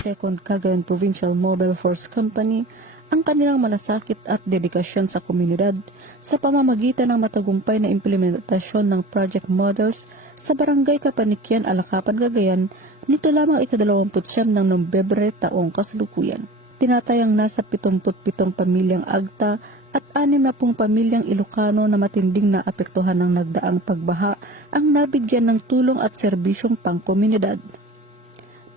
2nd Cagayan Provincial Mobile Force Company ang kanilang malasakit at dedikasyon sa komunidad sa pamamagitan ng matagumpay na implementasyon ng project models sa Barangay Kapanikyan, Alakapan, Cagayan nito lamang ika-29 ng Nobyembre taong kasalukuyan. Tinatayang nasa 77 pamilyang Agta at 60 pamilyang Ilocano na matinding naapektuhan ng nagdaang pagbaha ang nabigyan ng tulong at serbisyong pangkomunidad.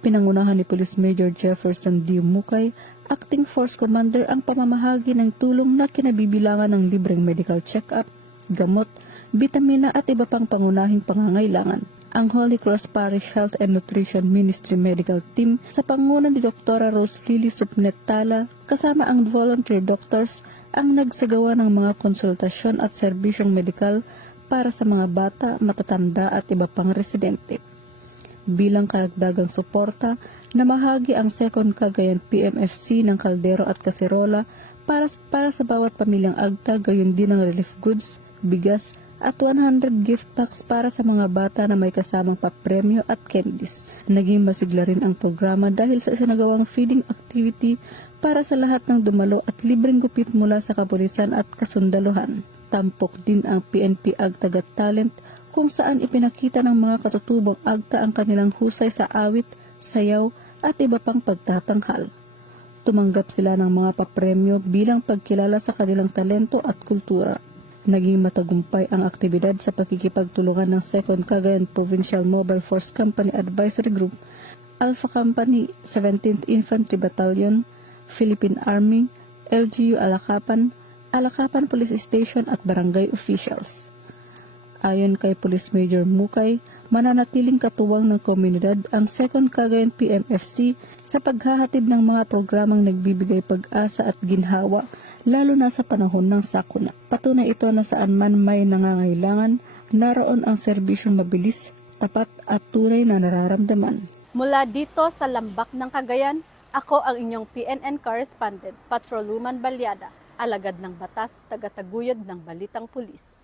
Pinangunahan ni Police Major Jefferson D. Mukay, Acting Force Commander, ang pamamahagi ng tulong na kinabibilangan ng libreng medical check-up, gamot, bitamina at iba pang pangunahing pangangailangan. Ang Holy Cross Parish Health and Nutrition Ministry Medical Team sa panguna ni Dr. Rose Lily Supnet Tala kasama ang volunteer doctors ang nagsagawa ng mga konsultasyon at serbisyong medikal para sa mga bata, matatanda at iba pang residente. Bilang karagdagang suporta, namahagi ang 2nd Cagayan PMFC ng kaldero at kaserola para sa bawat pamilyang Agta, gayon din ng relief goods, bigas at 100 gift packs para sa mga bata na may kasamang papremyo at candies. Naging masigla rin ang programa dahil sa isinagawang feeding activity para sa lahat ng dumalo at libreng gupit mula sa kapulisan at kasundaluhan. Tampok din ang PNP Agta Got Talent kung saan ipinakita ng mga katutubong Agta ang kanilang husay sa awit, sayaw at iba pang pagtatanghal. Tumanggap sila ng mga papremyo bilang pagkilala sa kanilang talento at kultura. Naging matagumpay ang aktibidad sa pagkikipagtulungan ng 2nd Cagayan Provincial Mobile Force Company Advisory Group, Alpha Company, 17th Infantry Battalion, Philippine Army, LGU Alakapan, Alakapan Police Station at barangay officials. Ayon kay Police Major Mukay, mananatiling katuwang ng komunidad ang 2nd Cagayan PMFC sa paghahatid ng mga programang nagbibigay pag-asa at ginhawa, lalo na sa panahon ng sakuna. Patunay ito na saan man may nangangailangan, naroon ang serbisyong mabilis, tapat at tunay na nararamdaman. Mula dito sa Lambak ng Cagayan, ako ang inyong PNN correspondent, Patroluman Balyada, alagad ng batas, tagataguyod ng Balitang Pulis.